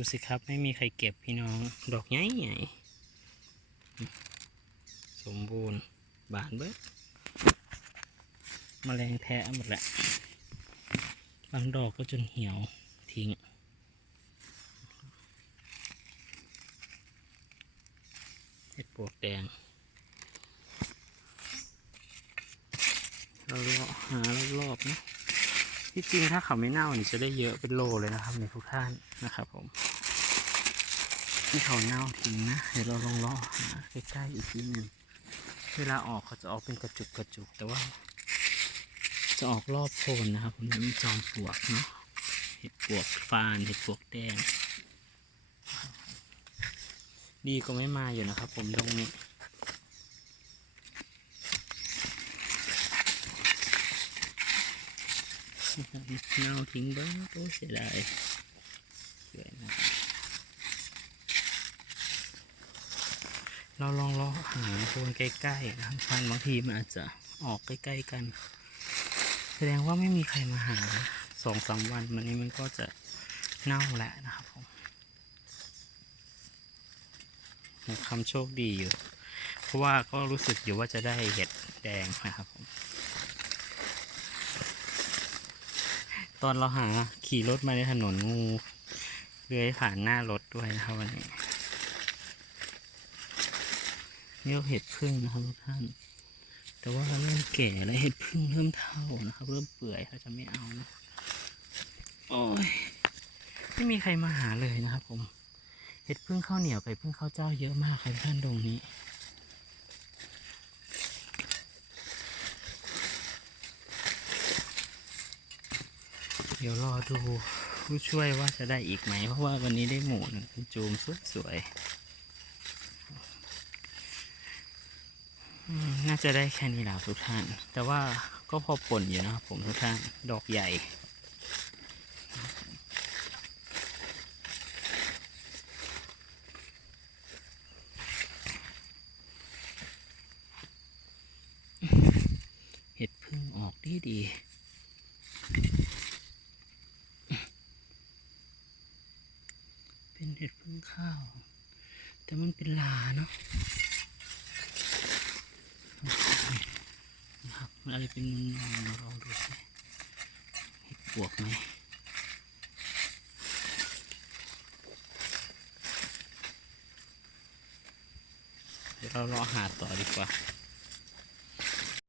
ดูสิครับไม่มีใครเก็บพี่น้อง ดอกใหญ่ใหญ่สมบูรณ์บานเบิดมแมลงแทะหมดแหละบางดอกก็จนเหี่ยวทิ้ง เห็ดปวกแดง เราเลาะหารอบๆนะที่จริงถ้าเขาไม่เน่านี่จะได้เยอะเป็นโลเลยนะครับในทุกท่านนะครับผม ที่เขาเน่าทิ้งนะเดี๋ยวเราลองลาะหาใกล้ๆอีกทีหนึ่งเวลาออกเขาจะออกเป็นกระจุกกระจุกแต่ว่า จะออกรอบโคนนะครับผมจะมีจอมปลวกเนาะเห็ดปวกฟานเห็ดปวกแดงดีก็ไม่มาอยู่นะครับ ผมตรงนี้เน่าทิ้งเบ้างโอ้เสียดายสวยนะครับ เราลองเลาะหาโคนใกล้ๆนะครับพันบางทีมันอาจจะออกใกล้ๆกัน แสดงว่าไม่มีใครมาหาสองสามวันมันนี้มันก็จะเน่าแล้วนะครับผมคำโชคดีอยู่ เพราะว่าก็รู้สึกอยู่ว่าจะได้เห็ดแดงนะครับผมตอนเราหาขี่รถมาในถนนงูเลื้อยผ่านหน้ารถด้วยนะครับวันนี้ นี่ก็เห็ดพึ่งนะครับทุกท่าน แต่ว่าเริ่มแก่แล้วเห็ดพึ่งเริ่มเท่านะครับ เริ่มเปื่อยเขาจะไม่เอานะ โอ้ยไม่มีใครมาหาเลยนะครับ ผม เห็ดพึ่งข้าวเหนียวไก่พึ่งข้าวเจ้าเยอะมากครับท่านตรงนี้เดี๋ยวรอดูผู้ช่วยว่าจะได้อีกไหม เพราะว่าวันนี้ได้หมูหนึ่งจูมสวยๆอืม น่าจะได้แค่นี้แหละทุกท่าน แต่ว่าก็พอป่นอยู่นะครับผมทุกท่าน ดอกใหญ่ เห็ดพึ่งออกดีดีเป็นเห็ดพึ่งข้าว แต่มันเป็นลาเนาะนะครับ มันอะไรเป็นมันๆลองดูสิปวกไหมเดี๋ยวเรารอหาต่อดีกว่า